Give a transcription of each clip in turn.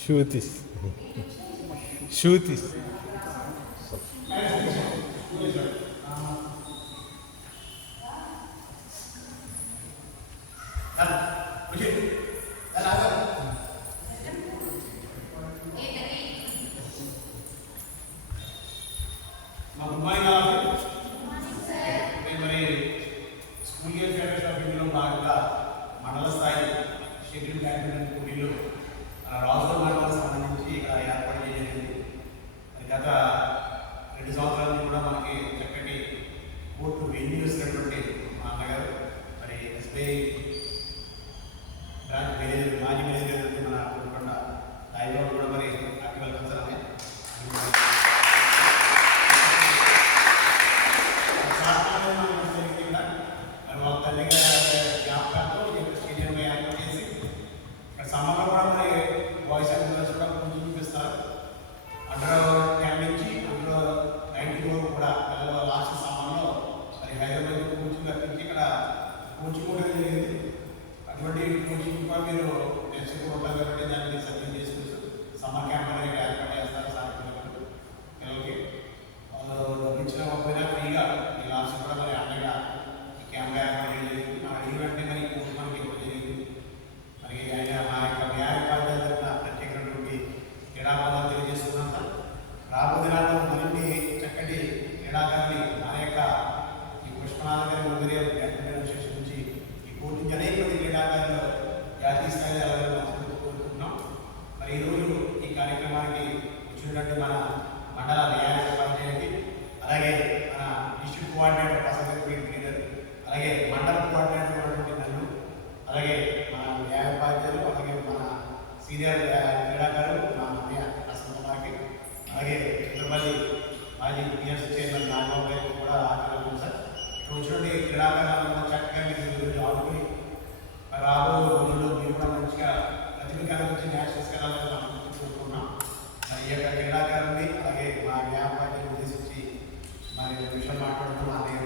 Shootis. Shootis. మండల స్థాయి schedule badminton పోటీలు రాజుల మండలం సంబంధించి ఇక్కడ ఏర్పాటు చేయలేదు. గత 2 సంవత్సరాల నుంచి కూడా మనకి చక్కటి కోర్టు వెన్యూ ఇస్తున్నటువంటి మా అన్నగారు మరి ఎస్బీఐ బ్రాంచ్ మేనేజర్ మాజీ మేనేజర్ మన కోరుకొండ రాయబాబు కూడా మరి హ్యాపీ వెల్కమ్ సార్ అని వాళ్ళ తల్లి జ్ఞాపకాలతో స్టేడియం ఏర్పాటు చేసి సమ్మర్లో కూడా మరి వాయిస్ యాక్టర్స్ కూడా కొంచెం చూపిస్తారు. అండర్ 10 నుంచి అండర్ 19 వరకు కూడా పిల్లల లాస్ట్ సమ్మర్లో మరి హైదరాబాద్ కోచింగ్ తప్పించి ఇక్కడ కోచింగ్ కూడా జరిగింది. అటువంటి కోచింగ్ కూడా మీరు నేర్చుకుంటారు కాబట్టి దాన్ని సబ్మిట్ చేసుకోవచ్చు. సమ్మర్ క్యాంప్ అనేది ఏర్పాటు చేస్తారు సార్ పిల్లలకి వాళ్ళు డబ్బించిన పోయినా ఫ్రీగా ఈ లాస్ట్ కూడా మరి అండగా క్యాంప్ ఏర్పాటు చేయలేదు. మనం అడిగినట్టే మరి కోచ్ మనకి ఇవ్వడం జరిగింది. మరి ఆయన మా యొక్క న్యాయపాధ్యాయుల తరఫున ప్రత్యేకమైనటువంటి క్రీడాపదాలు తెలియజేస్తున్నాం సార్. రాబోయే దినాల్లో మరిన్ని చక్కటి క్రీడాకారుని మన యొక్క ఈ పుష్పనాథ గారి ముందరే బ్యాడ్మింటన్ అసోసియేషన్ నుంచి ఈ కోర్టు అనేక మంది క్రీడాకారులు జాతీయ స్థాయిలో వెళ్ళాలని కోరుకుంటున్నాం. మరి ఈరోజు ఈ కార్యక్రమానికి వచ్చినటువంటి మన మండల న్యాయపాధ్యాయునికి అలాగే మన డిస్ట్రిక్ట్ కోఆర్డినేటర్ ప్రసాద్ లీడర్ అలాగే మండల కోఆర్డినేటర్ ఉన్నటువంటి నన్ను అలాగే మన న్యాయపాధ్యాయులు అలాగే మన సీనియర్ క్రీడాకారులు మా అన్నయ్య అసంతమాకి అలాగే చంద్రపల్లి మాజీ పిఎస్ చైర్మన్ నాగబాబు గారికి కూడా ఆగ్రహం సార్. ఇక్కడ వచ్చినటువంటి క్రీడాకారులను చక్కగా మీరు ఈరోజు ఆడుకుని రాబోయే రోజుల్లో మీరు కూడా మంచిగా ప్రతిభ కనిపించి మ్యాచ్ తీసుకెళ్ళాలని మనం కోరుకుంటున్నాం. ఈ యొక్క క్రీడాకారుని అలాగే మా న్యాయపాధ్యాయులు ఉద్దేశించి మరి విషయం మాట్లాడుతూ మా అన్నయ్య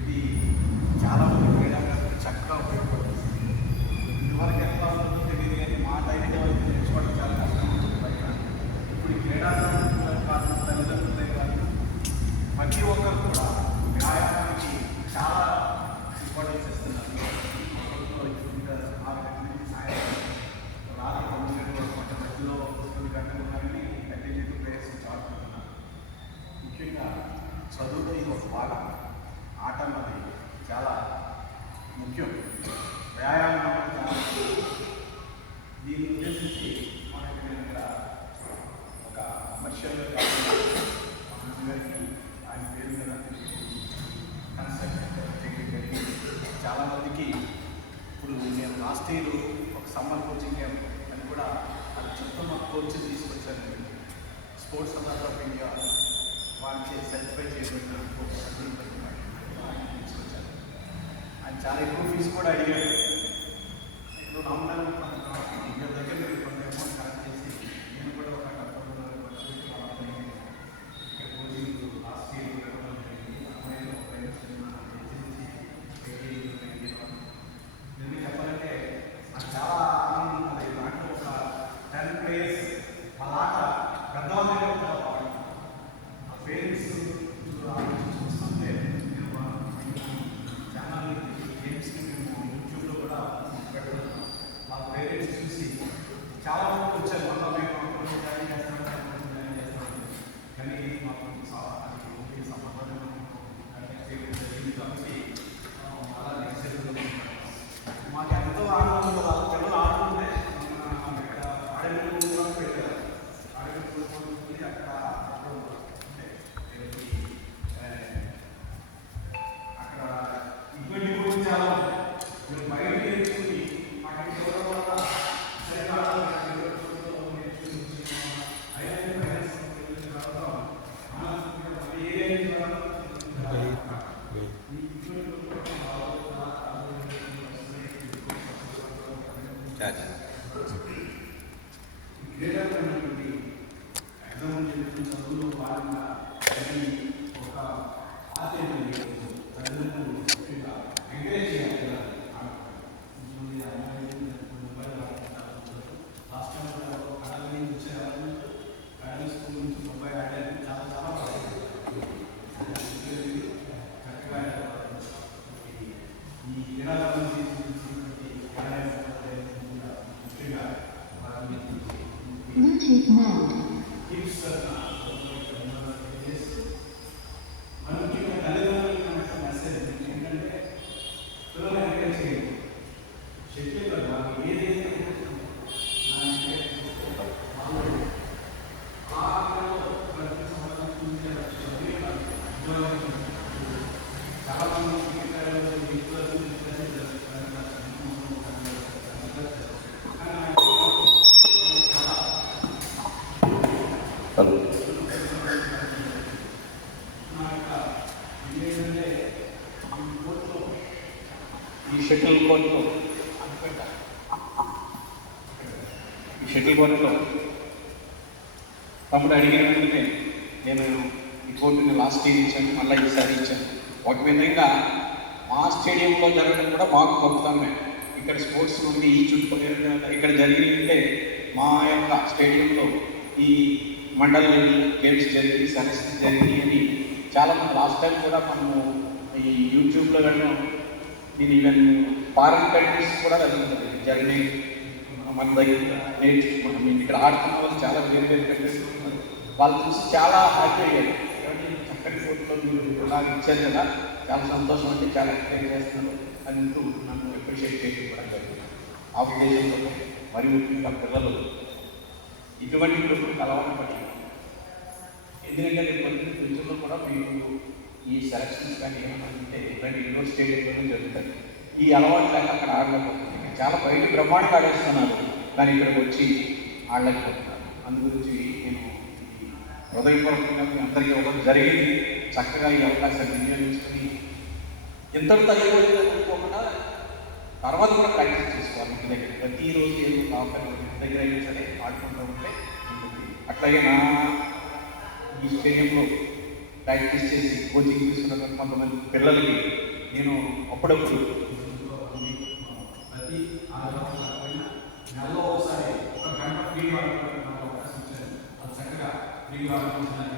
ఇది చాలా మంది క్రీడాకారులకు చక్కగా ఉపయోగపడుతుంది. ఇదివరకు ఎట్లా ఉంటుందో తెలియదు కానీ మా డైరెక్ట్ వరకు నేర్చుకోవడం చాలా కష్టం ఉంటుంది బయట. ఇప్పుడు ఈ క్రీడాకారులు కాదు తల్లిదండ్రులే కాదు ప్రతి ఒక్కరు కూడా వ్యాయామానికి చాలా ఇంపార్టెన్స్ ఇస్తున్నారు. సాయంత్రం రాత్రి 9 గంటల వరకు మధ్యలో 9 గంటలు ఉన్నారని కంటిన్యూ ప్లేయర్స్ ఆడుకుంటున్నారు. ముఖ్యంగా చదువులో ఇది ఒక భాగం. ఆట అన్నది చాలా ముఖ్యం. వ్యాయామం అన్నది చాలా ముఖ్యం. దీన్ని ఉద్దేశించి మనకి ఇక్కడ ఒక కమర్షియల్గా కాకుండా గారికి ఆయన పేరు మీద కన్స్ట్రక్షన్ జరిగింది. చాలామందికి ఇప్పుడు నేను లాస్ట్ ఇయర్ ఒక సమ్మర్ కోచింగ్ క్యాంప్ అని కూడా అది చెప్తున్న కోచ్ తీసుకొచ్చాను. స్పోర్ట్స్ అథారిటీ ఆఫ్ ఇండియా వాళ్ళకి సర్టిఫై చేయబడిన ఒక సర్టిఫికేట్ తీసుకొచ్చాను. ఆయన చాలా ఎక్కువ ఫీజు కూడా అడిగాడు. ఇప్పుడు నామినల్ ఇక్కడ దగ్గర కొంత అమౌంట్ కలెక్ట్ చేసి నేను కూడా ఒక కోచింగ్ లాస్ట్ ఇయర్ నిన్న చెప్పాలంటే నాకు చాలా ఆనందం ఉంది. దాంట్లో ఒక 10 ప్లేయర్స్ వాళ్ళ ఆట పెద్దవాళ్ళ దగ్గర కూడా ఆ పేరెంట్స్ చూస్తుంటే ఛానల్ గేమ్స్కి మేము యూట్యూబ్లో కూడా పెడుతున్నాం. మా Pigment. టిప్స్ మనకి తల్లిదండ్రులకు మెసేజ్ ఏంటంటే పిల్లలు ఎంకరేజ్ చేయండి. చెప్పే కదా ఏదైతే చాలా మంది ఈ షటిల్ కోర్టులో తమ్ముడు అడిగినట్టే నేను ఈ కోర్టుని లాస్ట్ ఇయర్ ఇచ్చాను, మళ్ళీ ఈసారి ఇచ్చాను. ఒక విధంగా మా స్టేడియంలో జరగడం కూడా మాకు గొప్పతనమే. ఇక్కడ స్పోర్ట్స్ నుండి ఈ చుట్టుపక్కల ఇక్కడ జరిగిందంటే మా యొక్క స్టేడియంలో ఈ మండల లెవెల్ గేమ్స్ జరిగి సెలక్షన్స్ జరిగి అని చాలామంది లాస్ట్ టైం కూడా మనము ఈ యూట్యూబ్లో కానీ నేను ఈవెన్ ఫారెన్ కంట్రీస్ కూడా జరిగినాయి. మన దగ్గర నేర్చుకున్నాం. మేము ఇక్కడ ఆడుతున్న వాళ్ళు చాలా వేరే వేరే కంట్రీస్ ఉన్నారు. వాళ్ళు చూసి చాలా హ్యాపీ అయ్యారు. చక్కటి ఫోటోలో మీరు ఇలా ఇచ్చారు కదా, చాలా సంతోషం అంటే చాలా ఎంకరేజ్ చేస్తున్నారు అని అంటూ నన్ను అప్రిషియేట్ చేయడం కూడా జరిగింది. ఆ ఉద్దేశంతో మరి ముఖ్యంగా పిల్లలు ఇటువంటి గ్రూపులకు అలవాటు పడి, ఎందుకంటే రేపు ఫ్యూచర్లో కూడా మీకు ఈ సెలక్షన్స్ కానీ ఏమైనా ఉంటే ఇలాంటి ఇండోర్ స్టేడియంలోనే జరుగుతాయి. ఈ అలవాటు లేక అక్కడ ఆడలేకపోతుంది. చాలా బయట బ్రహ్మాండంగా ఆడేస్తున్నారు, కానీ ఇక్కడికి వచ్చి ఆడలేకపోతున్నారు. అందు గురించి నేను హృదయపూర్వకంగా మీ అందరికీ ఇవ్వడం జరిగింది. చక్కగా ఈ అవకాశాన్ని వినియోగించుకొని ఎంతటితో అయిపోకుండా తర్వాత కూడా ప్రాక్టీస్ చేసుకోవాలి. ఇంటి దగ్గర ప్రతిరోజు ఏదో కావాలి ఇంటి దగ్గర అయినా సరే ఆడుకుంటూ ఉంటే ఉంటుంది. అట్లాగే నా ఈ స్టేడియంలో ప్రాక్టీస్ చేసి కోచింగ్ తీసుకున్న కొంతమంది పిల్లలకి నేను అప్పుడప్పుడు ప్రతి నెలలో ఒకసారి ఒక గంట ఫ్రీగా ఆడుకోవడానికి అవకాశం ఇచ్చాను. అది చక్కగా ఫ్రీగా ఆడుకుంటున్నాను.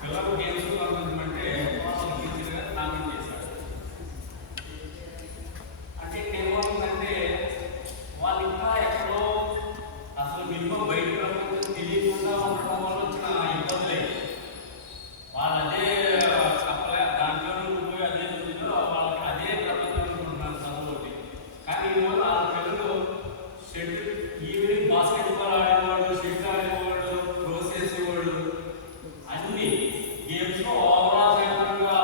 పిల్లలు గేమ్స్ అంటే ఈజీగా నామినేట్ ఇంట్లో బయట ప్రపంచం తెలియకుండా ఉండడం వల్ల వచ్చిన ఇబ్బందులే. వాళ్ళు అదే చెప్పలే దాంట్లో ఉండిపోయి అదే స్థితిలో వాళ్ళకి అదే ప్రపంచం అనుకుంటున్నారు చదువుకి. కానీ ఈరోజు ఆ పిల్లలు షెడ్ ఈవినింగ్ బాస్కెట్ బాల్ ఆడేవాళ్ళు, షెడ్ ఆడేవాళ్ళు, త్రోస్ వేసేవాళ్ళు, అన్ని గేమ్స్లో ఓవరాల్ ఛాంపియన్గా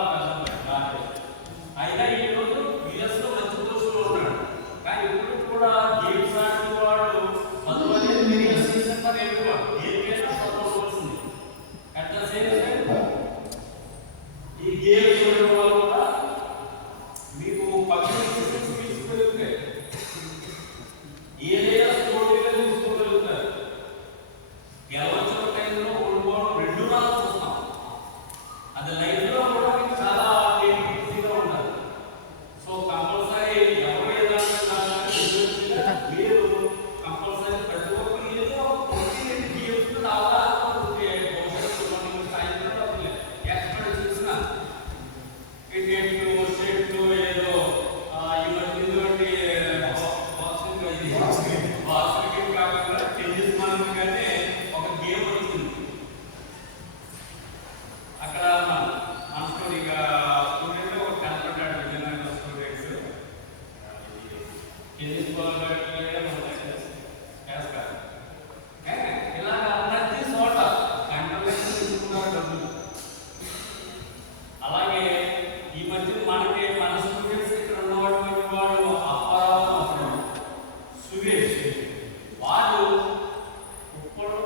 అయినా ఈరోజు యుఎస్లో మంచి పొజిషన్లో ఉన్నాడు. కానీ ఇప్పుడు కూడా గేమ్స్ ఆడిన వాడు చదువు అనేది మీరు సీజన్ పని ఎక్కువ గేమ్ చదవవలసింది. అట్ ద సేమ్ టైం ఈ గేమ్ చూడడం వల్ల కూడా మీకు పబ్లిక్ స్కిల్స్ పెరుగుతాయి. ఏదైనా స్పోర్ట్గా తీసుకోగలుగుతారు. గెలవచ్చిన టైంలో ఓడిపోవడం రెండు రాళ్ళు చూస్తాం. అది లైఫ్లో కూడా మీకు చాలా ఈజీగా ఉండాలి. సో కంపల్సరీ ఎవరు ఏదైనా మీరు కంపల్సరీ ప్రతి ఒక్కరు ఏదో గేమ్స్ అవగాహన ఉంటే సాయంత్రం ఎక్కడ చూసినా క్రికెట్లు, షెట్లు, ఏదో ఇటువంటి బాక్సింగ్ కాకుండా టెన్నిస్ మాదిరిగానే ఒక గేమ్ వచ్చింది. అక్కడ మన స్టూడెంట్ స్టూడెంట్ ఒక కనపడ్డాడు విజయనగరం స్టూడెంట్స్ టెన్నిస్ బాల్ వేస్తారు. ఇలాగ ప్రతి చోట గంటలు తీసుకున్నారు డబ్బులు. అలాగే ఈ మధ్య మనకి మన స్టూడెంట్స్ ఇక్కడ ఉన్నటువంటి వాళ్ళు అప్పారావు, సురేష్ వాళ్ళు ఇప్పుడు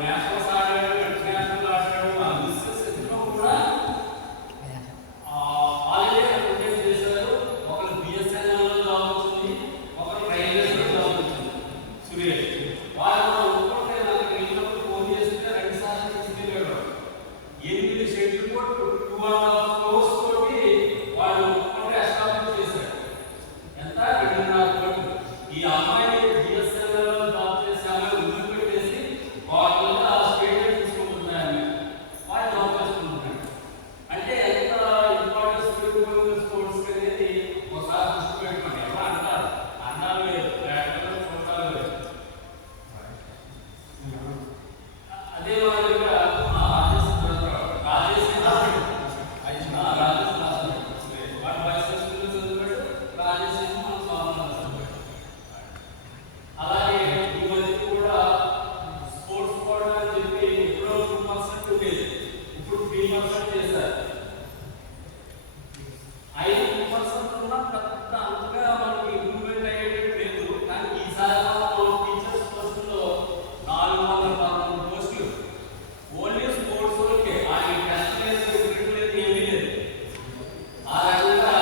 నేషనల్స్ ఆడాడు, ఇంటర్నేషనల్ ఆడాడు. ఆ మిస్సెస్ ఇందులో కూడా ఆల్రెడీ అటెండ్ చేశారు. ఒకరు బిఎస్ఎన్ఎల్లో జాబ్ వచ్చింది, ఒకరు రైల్వేస్లో జాబ్ వచ్చింది. సురేష్ వాళ్ళు ఒక్కొక్కటే నాకు వెళ్ళినప్పుడు ఫోన్ చేస్తే 2 సార్లు తీసుకెళ్ళాడు. 8 షెడ్యూల్ కోట్ 2.5 crores తోటి వాళ్ళు ఒక్కొక్కటే ఎస్టాబ్లిష్ చేశారు. ఎంత 2.5 కోట్లు. ఈ అమ్మాయి బిఎస్ఎన్ఎల్లో జాబ్ చేసే అమ్మాయి ముందు పెట్టేసి వాళ్ళ స్టేట్ తీసుకుంటున్నాయని వాళ్ళు జాబ్ చేసుకుంటున్నాడు. అంటే ఎంత ఇంపార్టెన్స్ స్పోర్ట్స్ అనేది ఒకసారి దృష్టి పెట్టుకోండి. ఎవరు అంటారు అన్నారు లేదు, చూడాలి లేదు. అదే మాదిరిగా అలాగే ఈ మధ్య కూడా స్పోర్ట్స్ కోటా అని చెప్పి ఎప్పుడో 2% ఉండేది, ఇప్పుడు 3% చేశారు. 5% ఉన్న పెద్ద అంతగా మనకి ఇంప్రూవ్మెంట్ అయ్యేది లేదు. కానీ ఈసారి టీచర్స్ పోస్టుల్లో 413 పోస్టులు ఓన్లీ స్పోర్ట్స్ లోకే. ఆయన టెస్ట్ లేదు, క్రికెట్ లేదు, ఏమీ లేదు. ఆ రకంగా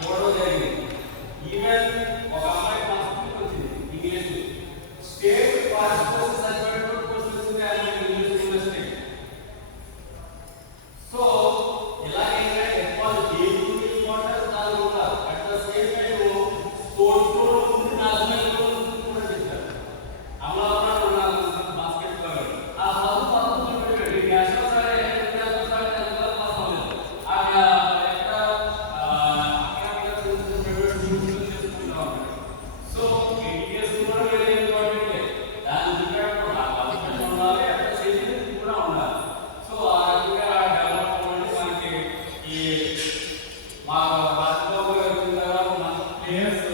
ఇవ్వడం జరిగింది. ఈవెన్ ఒక అమ్మాయి మన స్కూల్కి వచ్చింది English state participation certificate course వచ్చింది. ఆయన ఇంగ్లీష్ యూనివర్సిటీ. సో ఇలాగైనా ఎక్వాలిటీ ఇంపార్టెన్స్ దాని కూడా at the same time sports లో ఉంది, నేషనల్ లో ఉంది కూడా చెప్పారు. అమలాపురం ఉన్నారు బాస్కెట్ బాల్. ఆ చదువు పద్ధతులు పెట్టాడు. నేషనల్ సరే ఇంటర్నేషనల్ సరే ఎంత పాస్ అవ్వలేదు. అక్కడ ఎక్కడ అక్కడ చేసుకుంటా ఉంటాడు. సో ఎడ్యుకేషన్ కూడా వెరీ ఇంపార్టెంట్. దాని రికార్డ్ కూడా క్వాలిఫికేషన్ ఉండాలి, అట్ ద సేమ్ టైం కూడా ఉండాలి. సో ఆ రకంగా డెవలప్ అవ్వండి. మనకి ఈ మా రాష్ట్రంలో మన ప్లేయర్స్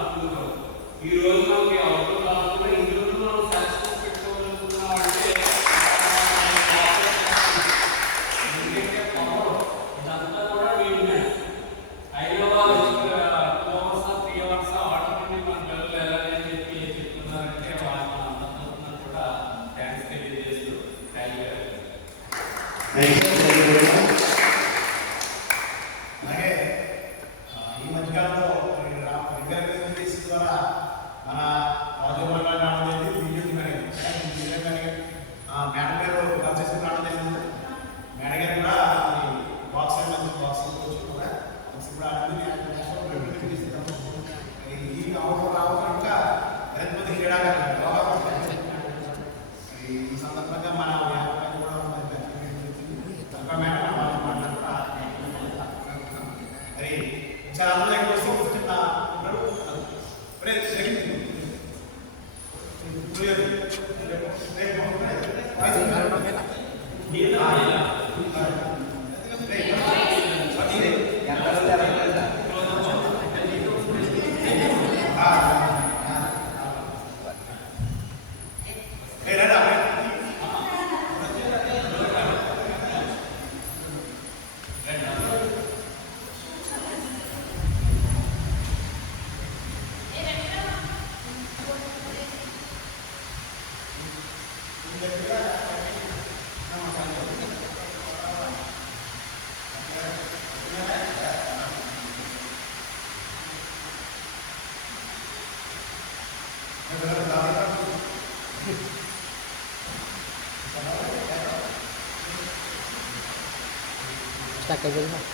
అనుకుంటారు. ఈ రోజు మనకి అవుట్డోర్ రాకుండా ఇందులో మనం సక్సెస్ పెట్టుకోగలుగుతున్నాం అంటే ఇదంతా కూడా వీళ్ళే. హైదరాబాద్ 2 hours 3 hours ఆటోమేటిక్ మన పిల్లలు వెళ్ళాలని చెప్పి చెప్తున్నారంటే వాళ్ళ కూడా థ్యాంక్స్ తెలియజేస్తూ థ్యాంక్ యూ. అలాగే ఈ మధ్యకాలంలో రికగ్నైజేషన్ ద్వారా మన రాజగోపాల్ రావడం జరిగింది. విద్యుత్ మేడం గారు కన్సెషన్ రావడం జరిగింది. మేడం గారు కూడా బాక్సింగ్ మంచి బాక్సింగ్ కోచ్ కూడా బాక్సింగ్ కూడా ఈ అవుట్ రావకుండా గణపతి క్రీడాకారులు ఈ సందర్భంగా మన వ్యాపారం కూడా Stuck aja mah.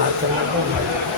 Macam apa?